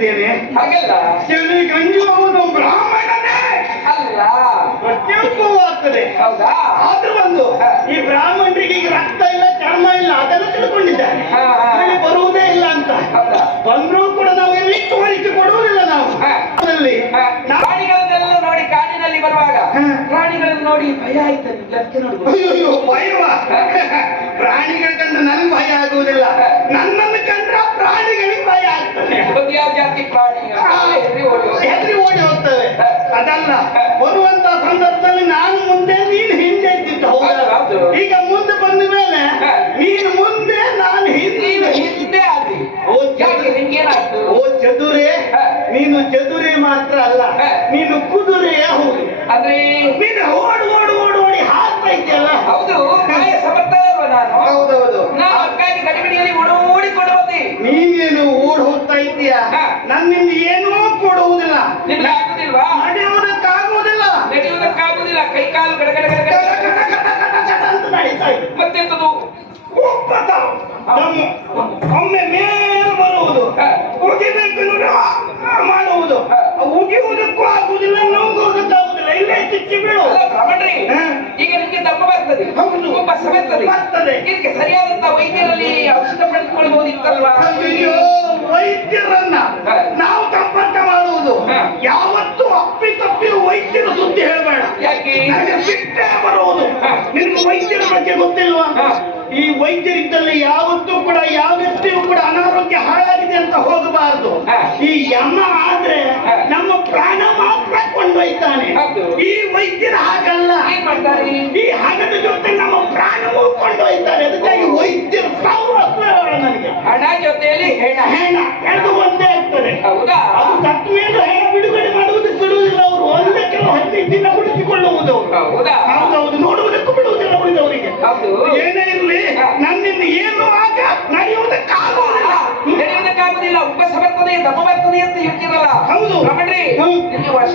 ಇರ್ತದೇನೆ ಹಾಗಲ್ಲ? ಗಂಜು ಅವನು ಬ್ರಾಹ್ಮಣನೇ. ಅಲ್ಲ. ಪ್ರತಿಯೊಂದು ಆಗ್ತದೆ. ಹೌದಾ? ಆದ್ರೂ ಒಂದು ಈ ಬ್ರಾಹ್ಮಣರಿಗೆ ಈಗ ರಕ್ತ ಇಲ್ಲ ಚರ್ಮ ಇಲ್ಲ ಅದೆಲ್ಲ ತಿಳ್ಕೊಂಡಿದ್ದಾರೆ. ಬರುವುದೇ ಇಲ್ಲ ಅಂತ. ಹೌದಾ? ಬಂದ್ರೂ ಕೂಡ ನಾವು ಎಲ್ಲಿ ತೋರಿಸಿ ಕೊಡುವುದಿಲ್ಲ ನಾವು. ಪ್ರಾಣಿಗಳನ್ನೆಲ್ಲ ನೋಡಿ ಕಾಡಿನಲ್ಲಿ ಬರುವಾಗ. ಪ್ರಾಣಿಗಳನ್ನು ನೋಡಿ ಭಯ ಆಯ್ತು ಅಯ್ಯೋ ಭಯವ ಪ್ರಾಣಿಗಳ ಕಂಡು ನನ್ಗೆ ಭಯ ಆಗುವುದಿಲ್ಲ ನನ್ನನ್ನು ಕಂಡ್ರೆ ಆ ಪ್ರಾಣಿಗಳಿಗೆ ಭಯ ಆಗ್ತದೆ ಅದು ಯಾವ ಜಾತಿ ಪ್ರಾಣಿ ಅಂತ ಹೆದ್ರಿ ಓಡಿ ಹೋಗ್ತದೆ. ಹೆದರಿ ಓಡಿ ಹೋಗ್ತವೆ ಅದಲ್ಲ ಬರುವಂತ ಸಂದರ್ಭದಲ್ಲಿ ನಾನು ಮುಂದೆ ನೀನು ಹಿಂದೆ ಇದ್ದಿತ್ತು ಈಗ ಮುಂದೆ ಬಂದ ಮೇಲೆ. ನೀನು ಮುಂದೆ ನಾನು ಹಿಂದೆ. ಹಿಂದೆ ಆದಿ ಓ, ಚದುರೆ ನೀನು ಚದುರೆ ಮಾತ್ರ ಅಲ್ಲ. ನೀನು ಕುದುರೆಯ ಹೋಗಿ ಅಂದ್ರೆ? ನೀನು ಓಡು ಓಡಿ ಹಾಕ್ತಾ ಇದ್ದೀಯಲ್ಲ ಹೌದು ಕಾಯ ಸಮರ್ಥ ಅಲ್ವಾ ನಾನು ಹೌದೌದು ನಾನು ಅದಕ್ಕಾಗಿ ಗಡಿಬಿಡಿಯಲ್ಲಿ ಓಡೋಡಿಕೊಂಡು ಬಂದೆ ನೀನೇನು ಓಡ್ ಹೋಗ್ತಾ ಇದ್ದೀಯ ಹ. ನನ್ನಿಂದ ಏನೂ ಕೊಡುವುದಿಲ್ಲ ನಿಮ್ಗೆ ಆಗುದಿಲ್ವಾ ನಡೆಯುವುದಕ್ಕಾಗುವುದಿಲ್ಲ ನಡೆಯುವುದಕ್ಕಾಗುದಿಲ್ಲ ಕೈ ಕಾಲು ಗಡಗಡ ಗಡಗಡ ಅಂತ ನಡೀತಾ ಇದೆ ಮತ್ತೆಂತದು ಒಮ್ಮೆ ಮೇಲೆ ಬರುವುದು ಉಗಿಬೇಕು ಮಾಡುವುದು ಉಗಿಯುವುದಕ್ಕೂ ಆಗುವುದಿಲ್ಲ ನುಂಗುವುದಕ್ಕಾಗುವುದಿಲ್ಲ ಇಲ್ಲೇ ಚಿಚ್ಚಿ ಬೀಳುವುದು ಬ್ರಾಹ್ಮಣ್ರಿ. ಈಗ ನಿಮ್ಗೆ ದಪ್ಪ ಬರ್ತದೆ ಹೌದು. ಒಬ್ಬ ಬರ್ತದೆ. ಇದಕ್ಕೆ ಸರಿಯಾದಂತ ವೈದ್ಯರಲ್ಲಿ ಔಷಧ ಪಡೆದುಕೊಳ್ಳಬಹುದಿತ್ತಲ್ವಾ ಅಯ್ಯೋ ವೈದ್ಯರನ್ನ ನಾವು ಸಂಪರ್ಕ ಮಾಡುವುದು. ಯಾವತ್ತೂ ಅಪ್ಪಿ ತಪ್ಪಿ ವೈದ್ಯರ ಸುದ್ದಿ ಹೇಳಬೇಡ. ಯಾಕೆ? ನನಗೆ ಸಿಟ್ಟೇ ಬರುವುದು. ನಿಮ್ಮ ವೈದ್ಯರ ಬಗ್ಗೆ ಗೊತ್ತಿಲ್ವಾ. ಈ ವೈದ್ಯರಿದ್ದಲ್ಲಿ ಯಾವತ್ತೂ ಕೂಡ ಯಾವ ವ್ಯಕ್ತಿಯೂ ಕೂಡ ಅನಾರೋಗ್ಯ ಹಾಳಾಗಿದೆ ಅಂತ ಹೋಗಬಾರದು. ಈ ಯಮ ಆದ್ರೆ ನಮ್ಮ ಪ್ರಾಣ ಮಾತ್ರ ಕೊಂಡೊಯ್ತಾನೆ. ಈ ವೈದ್ಯರ ಹಾಗಲ್ಲ. ಈ ಹಣದ ಜೊತೆ ನಮ್ಮ ಪ್ರಾಣವೂ ಕೊಂಡೊಯ್ತಾನೆ. ಅದಕ್ಕಾಗಿ ವೈದ್ಯರು ಸಾವಿರ ನನಗೆ. ಹಣ ಜೊತೆಯಲ್ಲಿ ಹೆಣ. ಹೆಣ ಎರಡು ಒಂದೇ ಆಗ್ತದೆ. ಹೌದಾ? ಅದು ತತ್ವ ಮೇಲೆ ಹೆಣ ಬಿಡುಗಡೆ ಮಾಡುವುದಕ್ಕೆ ಬಿಡುವುದಿಲ್ಲ ಅವರು ಒಂದೇ ಕೆಲವು ಹದಿನೈದು ದಿನ ಉಳಿಸಿಕೊಳ್ಳುವುದು ಹೌದೌದು ನೋಡುವುದಕ್ಕೂ ಬಿಡುವುದಿಲ್ಲ ಉಳಿದವರಿಗೆ. ಏನೇ ಇರಲಿ ನನ್ನಿಂದ ಏನು ಆಗ ನಡೆಯುವುದಕ್ಕಾಗುವುದಿಲ್ಲ ನಡೆಯುವುದಕ್ಕಾಗುವುದಿಲ್ಲ ಉಬ್ಬಸ ಬರ್ತದೆ ದಪ್ಪ ಬರ್ತದೆ ಅಂತ ಹೇಳ್ತೀರಲ್ಲ. ಹೌದು. ರಮಣ್ರಿ ನಿಮಗೆ ವರ್ಷ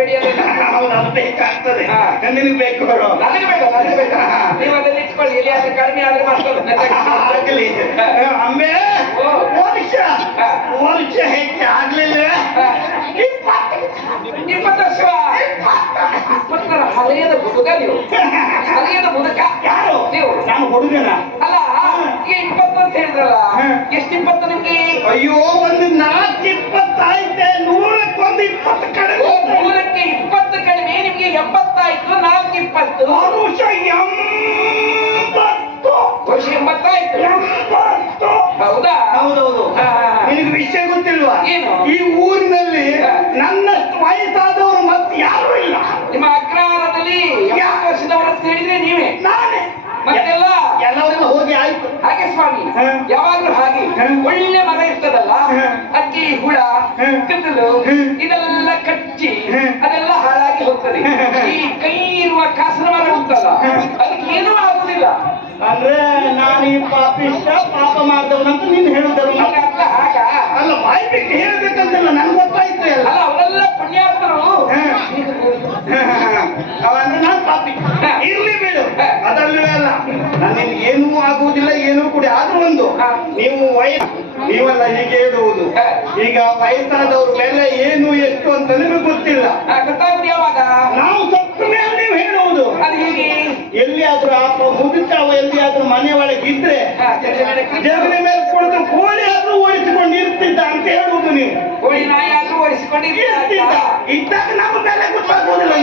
ಅದನ್ನ ಹೌದು ಅದು ಬೇಕಾಗ್ತದೆ. ನಿನಗೆ ಬೇಕು ನನಗೆ ಬೇಡ ನನಗೆ ಬೇಡ ನೀವು ಅದನ್ನ ಇಟ್ಕೊಳ್ಳಿ. ಎಲ್ಲಿ ಆದ್ರೆ ಕಡಿಮೆ ಆದ್ರೆ ಮಾಡ್ಕೊಳ್ಳಿ. ಅಂಬೆ. ವರ್ಷ. ವರ್ಷ ಹೆಚ್ಚು. ಇಪ್ಪತ್ತು ಇಪ್ಪತ್ತು ವರ್ಷ ಇಪ್ಪತ್ತರ ಹಳೆಯದ ಮುದುಕ ನೀವು. ಹಳೆಯದ ಮುದುಕ. ಯಾರು? ನೀವು. ನಾನು ಹುಡುಗನ. ಅಲ್ಲ ಈಗ ಇಪ್ಪತ್ತು ಅಂತ ಹೇಳಿದ್ರಲ್ಲ ಎಷ್ಟು ಇಪ್ಪತ್ತು ನಿಮ್ಗೆ? ಅಯ್ಯೋ ಒಂದು ನಾಲ್ಕು ಇಪ್ಪತ್ತಾಯ್ತೆ ನೂರಕ್ಕೊಂದು ಇಪ್ಪತ್ತು ಕಡಿಮೆ. ನೂರಕ್ಕೆ ಇಪ್ಪತ್ತು ಕಡಿಮೆ ನಿಮ್ಗೆ ಎಪ್ಪತ್ತಾಯ್ತು ನಾಲ್ಕು ಇಪ್ಪತ್ತು. ವರ್ಷ ಎಂಬತ್ತು ವರ್ಷ ಎಂಬತ್ತಾಯ್ತು ಎಂಬತ್ತು ಹೌದಾ ಹೌದೌದು ಹಾ, ಹಾ, ಹಾ. ನಿನಗೆ ವಿಷಯ ಗೊತ್ತಿಲ್ವಾ ಏನು? ಈ ಊರಿನಲ್ಲಿ ಹಾ. ನನ್ನಷ್ಟು ವಯಸ್ಸಾದವರು ಮತ್ತೆ ಯಾರು ಇಲ್ಲ ನಿಮ್ಮ ಅಗ್ರಹಾರದಲ್ಲಿ ಎಂಬತ್ತು ವರ್ಷದವರು ಅಂತ ಹೇಳಿದ್ರೆ ನೀವೇ ನಾನೇ ಮತ್ತೆಲ್ಲ ಎಲ್ಲವರೆಲ್ಲ ಹೋಗಿ ಸ್ವಾಮಿ. ಯಾವಾಗ್ಲೂ ಹಾಗೆ ಒಳ್ಳೆ ಮರ ಇರ್ತದಲ್ಲ ಅಕ್ಕಿ ಹುಳ. ಕತ್ತಲು. ಇದೆಲ್ಲ ಕಚ್ಚಿ. ಅದೆಲ್ಲ ಹಾಳಾಗಿ ಹೋಗ್ತದೆ. ಈ ಕೈ ಇರುವ ಅಂದ್ರೆ ನಾನು ಈ ಪಾಪಿಷ್ಟ ಪಾಪ ಮಾಡಿದವನಂತ ನೀನು ಹೇಳಿದರು ಅಲ್ಲ ಬಾಯಿ ಬಿಟ್ಟು ಹೇಳ್ಬೇಕಂತಿಲ್ಲ ನನ್ಗೆ ಗೊತ್ತಾಯ್ತು ಅಲ್ಲ. ಅವರೆಲ್ಲ ಪುಣ್ಯಾತ್ಮರು. ಅವಂದ್ರೆ ನಾನು ಪಾಪಿ. ಇರ್ಲಿ ಬಿಡು. ಅದರಲ್ಲೂ ಅಲ್ಲ. ನನ್ನಿಂದ ಏನೂ ಆಗುವುದಿಲ್ಲ ಏನೂ ಕೂಡ. ಆದ್ರೂ ಒಂದು. ನೀವು ವಯಸ್ಸು ನೀವೆಲ್ಲ ಹೀಗೆ ಹೇಳುವುದು ಈಗ ವಯಸ್ಸಾದವ್ರ ಮೇಲೆ ಏನು ಎಷ್ಟು ಅಂತ ನಿಮಗೆ ಗೊತ್ತಿಲ್ಲ ಎಲ್ಲಿಯಾದ್ರೂ ಆ ಮುದುಕ ಅವ ಎಲ್ಲಿಯಾದ್ರೂ ಮನೆ ಒಳಗೆ ಇದ್ರೆ ಹಾ, ಜಗಲಿ ಮೇಲೆ ಕುಳಿತು ಕೋಳಿ ಆದ್ರೂ ಓಡಿಸಿಕೊಂಡು ಇರ್ತಿದ್ದ ಅಂತ ಹೇಳುವುದು ನೀವು ಕೋಳಿ ನಾಯಿ ಆದ್ರೂ ಇರ್ತಿದ್ದ ಇದ್ದಾಗ ನಮ್ಮ ಮೇಲೆ ಗೊತ್ತಾಗುವುದಿಲ್ಲ?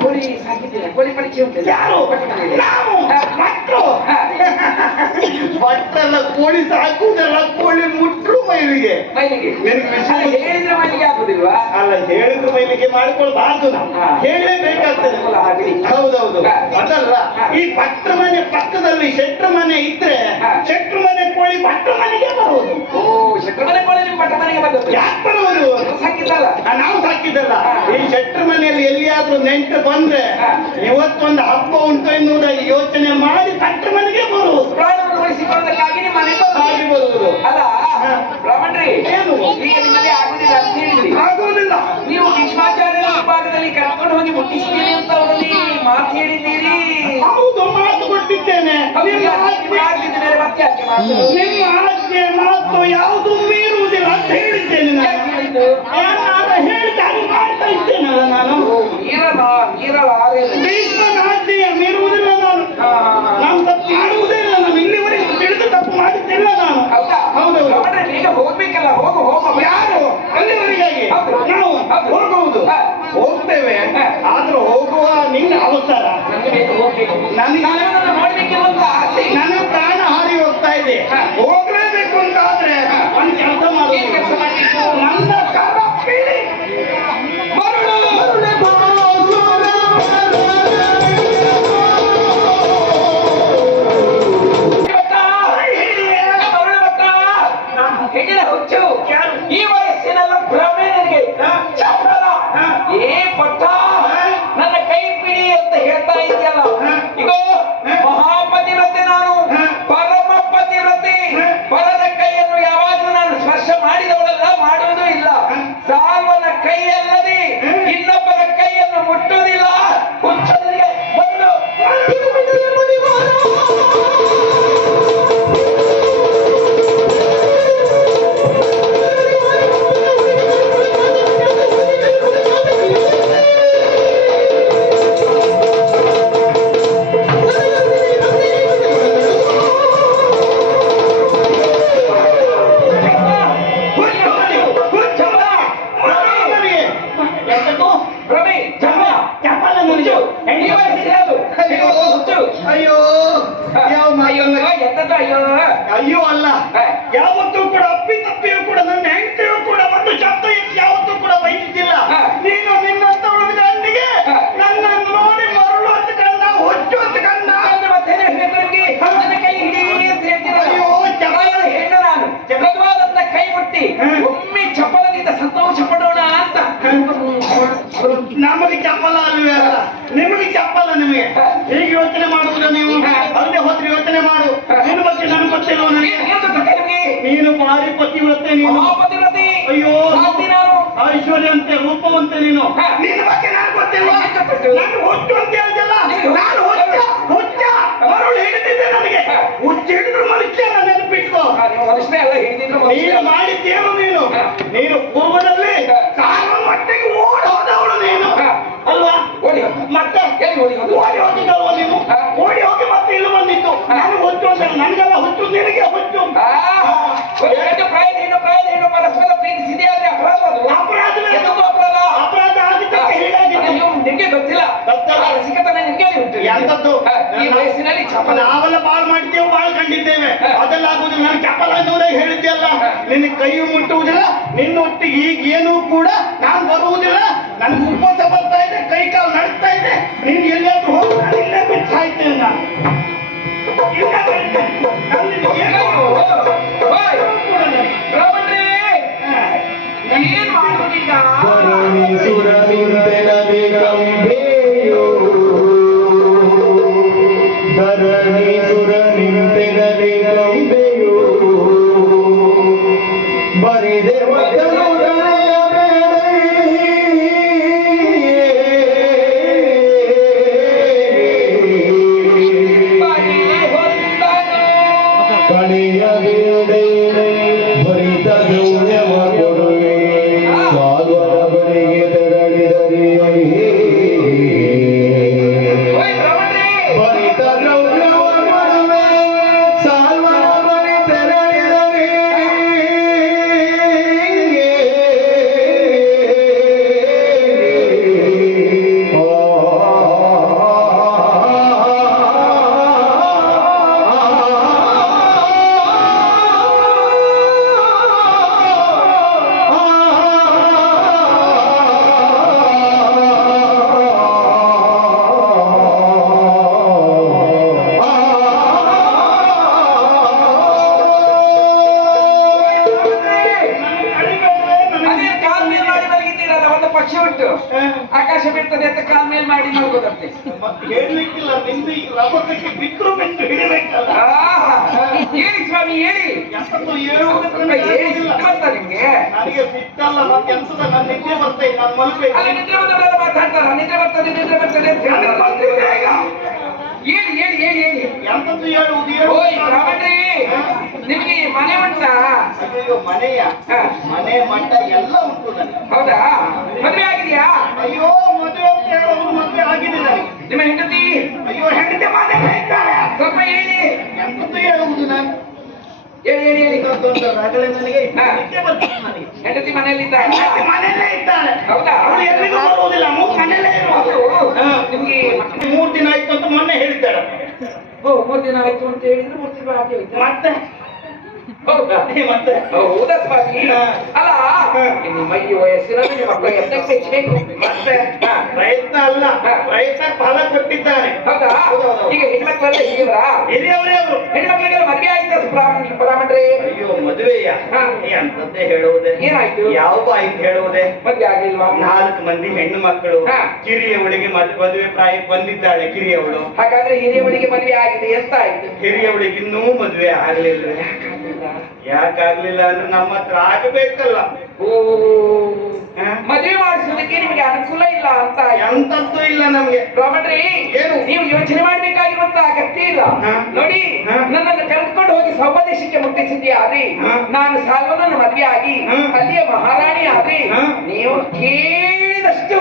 ಕೋಳಿ ಸಾಕಿದ್ದೀರ? ಕೋಳಿ ಉಂಟು ಯಾರು? ನಾವು. ಕೋಳಿ ಸಾಕುವುದೆಲ್ಲ ಕೋಳಿ ಮುಟ್ರು ಮೈಲಿಗೆ. ಮೈಲಿಗೆ. ನಿನಗೆ ವಿಷಯ ಅಲ್ಲ, ಹೇಳಿದ್ರೆ ಮೈಲಿಗೆ ಅಲ್ಲ ಹೇಳಿದ ಮೈಲಿಗೆ ಮಾಡ್ಕೊಳ್ಬಾರ್ದು. ಹೇಳಲೇಬೇಕಾಗ್ತದೆ. ಹೌದೌದು. ಅದಲ್ಲ ಈ ಭಟ್ರ ಮನೆ ಪಕ್ಕದಲ್ಲಿ ಶೆಟ್ರ ಮನೆ ಇದ್ರೆ. ಶೆಟ್ರ ಮನೆ ಕೋಳಿ ಭಟ್ರ ಮನೆಗೆ ಬರುವುದು ಓ ಶೆಟ್ರಮನೆ ಕೋಳಿ ನಿಮ್ಮ ಪಟ್ಟ ಮನೆಗೆ ಬಂದದ್ದು. ಯಾಕೆ ಬರುವುದು ಸಾಕಿದ್ದಲ್ಲ. ನಾವು ಸಾಕಿದ್ದಲ್ಲ. ಈ ಶೆಟ್ರ ಮನೆಯಲ್ಲಿ ಎಲ್ಲಿಯಾದ್ರೂ ನೆಂಟು ಬಂದ್ರೆ ಇವತ್ತೊಂದು ಹಬ್ಬ ಉಂಟು ಎನ್ನುವುದಾಗಿ ಯೋಚನೆ ಮಾಡಿ ಭಟ್ರ ಮನೆಗೆ ಬರುವುದು ಪ್ರಾಣವನ್ನು ಉಳಿಸಿಕೊಳ್ಳೋದಕ್ಕಾಗಿ ನಿಮ್ಮ ಮನೆಗೆ ಬಂದದ್ದು. ಹಾಗೆ ಬರುವುದು ಅಲ್ಲ ಹಾ. ಬ್ರಾಹ್ಮಣ್ರಿ ಏನು? ಈಗ ನಿಮ್ಮಲ್ಲಿ ಆಗುದಿಲ್ಲ ಅಂತ ಹೇಳಿದ್ರಿ ಆಗುವುದಿಲ್ಲ ನೀವು ಭೀಷ್ಮಾಚಾರ್ಯರ ಭಾಗದಲ್ಲಿ ಕರ್ಕೊಂಡು ಹೋಗಿ ಮುಟ್ಟಿಸ್ತೀನಿ ಅಂತ ಅವರಲ್ಲಿ ಮಾತು ಹೇಳಿದ್ದೀರಿ ಹೌದು ಮಾತು ಕೊಟ್ಟಿದ್ದೇನೆ ನಿಮ್ಮ ಆಜ್ಞೆ ಆಗ್ತಿದ್ದ ಮೇಲೆ ಮತ್ತೆ ಯಾಕೆ ಮಾತು ನಿಮ್ಮ ಆಜ್ಞೆ ಮಾತು ಯಾವುದು ಮೀರುವುದಿಲ್ಲ ಅಂತ ಹೇಳಿದ್ದೇನೆ ಯಾಕೆ ನಾನು ಹೇಳಿದ್ದು? ನಾನು ಹೇಳಿದ್ದೆ ಹಾಗೆ ಮಾಡ್ತಾ ಇದ್ದೇನಲ್ಲ ನಾನು ಓ, ಮೀರಲ ಪತಿವ್ರತೆ ನೀನು. ಪತಿವ್ರತಿ ಅಯ್ಯೋ. ಐಶ್ವರ್ಯಂತೆ ನಾನು. ಐಶ್ವರ್ಯವಂತೆ ರೂಪವಂತೆ ನೀನು. ನಿನ್ನ ಬಗ್ಗೆ ನಾನು ಗೊತ್ತಿಲ್ವಾ ನಾನು ಹುಚ್ಚು ಅಂತ ಹೇಳಿದಲ್ಲ? ನೀನು ನಾನು ಹುಚ್ಚ ಹುಚ್ಚ. ಮರಳು ಹಿಡಿದಿದ್ದೆ ನನಗೆ. ಹಾ. ಹುಚ್ಚ ಹಿಡಿದ್ರು ಮನುಷ್ಯ ನೆನಪಿಟ್ಕೋ. ಆ, ನೀವು ಅಲ್ಲ ಹಿಡಿದಿದ್ರು ನೀನು. ಮಾಡಿದ್ದೇನು ನೀನು. ನೀನು ಪೂರ್ವದಲ್ಲಿ ಮಟ್ಟಿಗೆ ಓಡಿ ಹೋದವಳು ನೀನು ಅಲ್ವಾ? ಓಡಿ ಮತ್ತೆ? ಓಡಿ ಹೋಗಿದ್ದಲ್ವ ನೀನು? ಓಡಿ ಹೋಗಿ ಮತ್ತೆ ಇಲ್ಲಿ ಬಂದಿತ್ತು. ನಾನು ಹುಚ್ಚು ನನಗೆಲ್ಲ ಹುಚ್ಚು ನಿನಗೆ ಹುಚ್ಚು ಆ, ಒಂದು ಗಂಡು ಪ್ರಾಯದ ಹೆಣ್ಣು ಪ್ರಾಯದ ಹೆಣ್ಣು ಪರಸ್ಪರ ಪ್ರೀತಿಸಿದೆ ಆದ್ರೆ ಅಪರಾಧ ಅದು. ಅಪರಾಧವೇ. ಎಂತದ್ದು ಅಪರಾಧ ಅಪರಾಧ ಆಗಿದ್ದಕ್ಕೆ ಅದು ಹೀಗಾಗಿದ್ದು ನೀವು ನಿಮ್ಗೆ ಗೊತ್ತಿಲ್ಲ ಗೊತ್ತಿಲ್ಲ. ಆ ರಸಿಕತನ ನಿಮ್ಗೆ ಉಂಟು ಎಂತದ್ದು ಹಾ, ಈ ವಯಸ್ಸಿನಲ್ಲಿ ಚಪಲ ನಾವೆಲ್ಲ ಬಾಳ್ ಮಾಡಿದ್ದೇವೆ ಬಾಳ್ ಕಂಡಿದ್ದೇವೆ ಹಾ. ಅದೆಲ್ಲ ಆಗುದಿಲ್ಲ ನಾನು ಚಪ್ಪಲ ಅನ್ನೋದೇ ಹೇಳಿದ್ದೆಲ್ಲ ಹಾ. ನಿನ್ನ ಕೈ ಮುಟ್ಟುವುದಿಲ್ಲ, ನಿನ್ನೊಟ್ಟಿಗೆ ಈಗ ಏನೂ ಕೂಡ ನಾನು ಬರುವುದಿಲ್ಲ. ನನ್ನ ಉಪವಾಸ ಬರ್ತಾ ಇದೆ ಕೈ ಕಾಲು ನಡ್ತಾ ಇದೆ. ನೀನು ಎಲ್ಲಾದ್ರೂ ಹೋಗಿ ಇಲ್ಲೇ ಬಿಟ್ಟು ಸಾಯ್ತೇನೆ ನಾನು. പാടിയ വീടയിലെ ഭരിതദൂ ಕಾಲ ಮೇಲೆ ಮಾಡಿ ನೋಡ್ಬೋದಂತೆ. ಹೇಳಲಿಕ್ಕಿಲ್ಲ ನಿಂದು ಈ ರಭಸಕ್ಕೆ ಬಿದ್ರು ಬಿಟ್ಟು ಹಿಡಿಬೇಕಲ್ಲ. ಹೇಳಿ ಸ್ವಾಮಿ ಹೇಳಿ. ಎಂತದ್ದು ಹೇಳುವುದಕ್ಕೆ ನಿಮ್ಗೆ ನನಗೆ ನನ್ನ ನಿದ್ದೆ ಬರ್ತಾ ನಾನು ಮಲ್ಬೇಕು ಅಲ್ಲ ನಿದ್ರೆ ಬಂದವರೆಲ್ಲ ಮಾತಾಡ್ತಾರ? ನಿದ್ರೆ ಬರ್ತದೆ ನಿದ್ರೆ ಬರ್ತದೆ ಅಂತ. ಹೇಳಿ ಹೇಳಿ ಹೇಳಿ ಹೇಳಿ. ಎಂತದ್ದು ಹೇಳುವುದು ಓಯ್ ಹೇಳುವುದು ಬ್ರಾಹ್ಮಣ್ರಿ ನಿಮ್ಗೆ ಮನೆ ಮಟ್ಟ ಅಯ್ಯೋ ಮನೆಯ? ಮನೆ ಮಂಟ ಎಲ್ಲ ಉಂಟು ಹೌದಾ? ಮದುವೆ ಆಗಿದೆಯಾ ಅಯ್ಯೋ ಮದುವೆ ಅಂತ ಹೇಳೋದು ಮದುವೆ ಆಗಿದೆ ನನಗೆ ನಿಮ್ಮ ಹೆಂಡತಿ ಅಯ್ಯೋ ಹೆಂಡತಿ ಮಾತೆ ಇದ್ದಾಳೆ ಸ್ವಲ್ಪ ಹೇಳಿ. ಎಂತದ್ದು ಹೇಳುವುದು ನಾನು? ಹೇಳಿ ಹೇಳಿ ಹೇಳಿ. ರಗಳೆ ನನಗೆ. ನಿದ್ದೆ ಬರ್ತಿತ್ತು ನನಗೆ ಹೆಂಡತಿ ಮನೆಯಲ್ಲಿದ್ದಾರೆ ಹೆಂಡತಿ ಮನೆಯಲ್ಲೇ ಇದ್ದಾಳೆ. ಹೌದಾ? ಅವಳು ಎಲ್ಲಿಗೂ ಬರುವುದಿಲ್ಲ. ಮೂರು ಮನೆಯಲ್ಲೇ ಇರುವುದು ಹಾ. ನಿಮ್ಗೆ ಮೂರು ದಿನ ಆಯ್ತು ಅಂತ ಮೊನ್ನೆ ಹೇಳಿದ್ದಾಳೆ. ಓ ಮೂರು ದಿನ ಆಯ್ತು ಅಂತ ಹೇಳಿದ್ರೆ ಮೂರು ದಿನ ಆಗಿ ಹೋಯ್ತಾ? ಮತ್ತೆ? ಮತ್ತೆ? ಹೌದಾ ಸ್ವಾಮಿ? ಅಲ್ಲ. ನಿಮ್ಮ ನಿಮ್ಮ ಎತ್ತಕ್ಕೆ ಮತ್ತೆ. ಪ್ರಯತ್ನ ಅಲ್ಲ. ರೈತ ಪ್ರಯತ್ನ ಫಲ ಕೊಟ್ಟಿದ್ದಾನೆ ಹೌದಾ? ಹೌದೌದು. ಈಗ ಹೆಣ್ಮಕ್ಳೆಲ್ಲ ಹೀಗಿದ್ರಾ? ಹಿರಿಯವರೇ ಅವರು. ಮದುವೆ ಆಯ್ತಾ ಬ್ರಾಹ್ಮಣ ಬ್ರಾಹ್ಮಣ್ರಿ ಅಯ್ಯೋ ಮದುವೆಯ. ಅಂತದ್ದೇ ಹೇಳುವುದೇ. ಏನಾಯ್ತು? ಯಾವ ಆಯ್ತು ಹೇಳುವುದೇ? ಮದ್ವೆ ಆಗಿಲ್ವಾ? ನಾಲ್ಕು ಮಂದಿ ಹೆಣ್ಣು ಮಕ್ಕಳು. ಕಿರಿಯವಳಿಗೆ ಮದ್- ಮದುವೆ ಪ್ರಾಯಕ್ಕೆ ಬಂದಿದ್ದಾಳೆ ಕಿರಿಯವಳು. ಹಾಗಾದ್ರೆ ಹಿರಿಯವಳಿಗೆ ಮದುವೆ ಆಗಿದೆ ಅಂತ ಆಯ್ತು ಹಿರಿಯವಳಿಗೆ ಇನ್ನೂ ಮದುವೆ ಆಗ್ಲಿಲ್ಲ. ಯಾಕಾಗ್ಲಿಲ್ಲ ಅಂದ್ರೆ ನಮ್ಮ ಹತ್ರ ಆಗಬೇಕಲ್ಲ? ಮದುವೆ ಮಾಡಿಸೋದಕ್ಕೆ ನಿಮಗೆ ಅನುಕೂಲ ಇಲ್ಲ ಅಂತ ಎಂತದ್ದು ಇಲ್ಲ ನಮ್ಗೆ. ಬ್ರಾಹ್ಮಣ್ರಿ ಏನು? ನೀವು ಯೋಚನೆ ಮಾಡ್ಬೇಕಾಗಿರುವಂತ ಅಗತ್ಯ ಇಲ್ಲ. ನೋಡಿ. ನನ್ನನ್ನು ಕರೆದುಕೊಂಡು ಹೋಗಿ ಸೌಪದೇಶಕ್ಕೆ ಮುಟ್ಟಿಸಿದ್ದೆ ಆದ್ರೆ ನಾನು ಸಾಲ್ವನನ್ನು ಮದುವೆ ಆಗಿ ಅಲ್ಲಿಯ ಮಹಾರಾಣಿ ಆದ್ರೆ ನೀವು ಕೇಳಿದಷ್ಟು.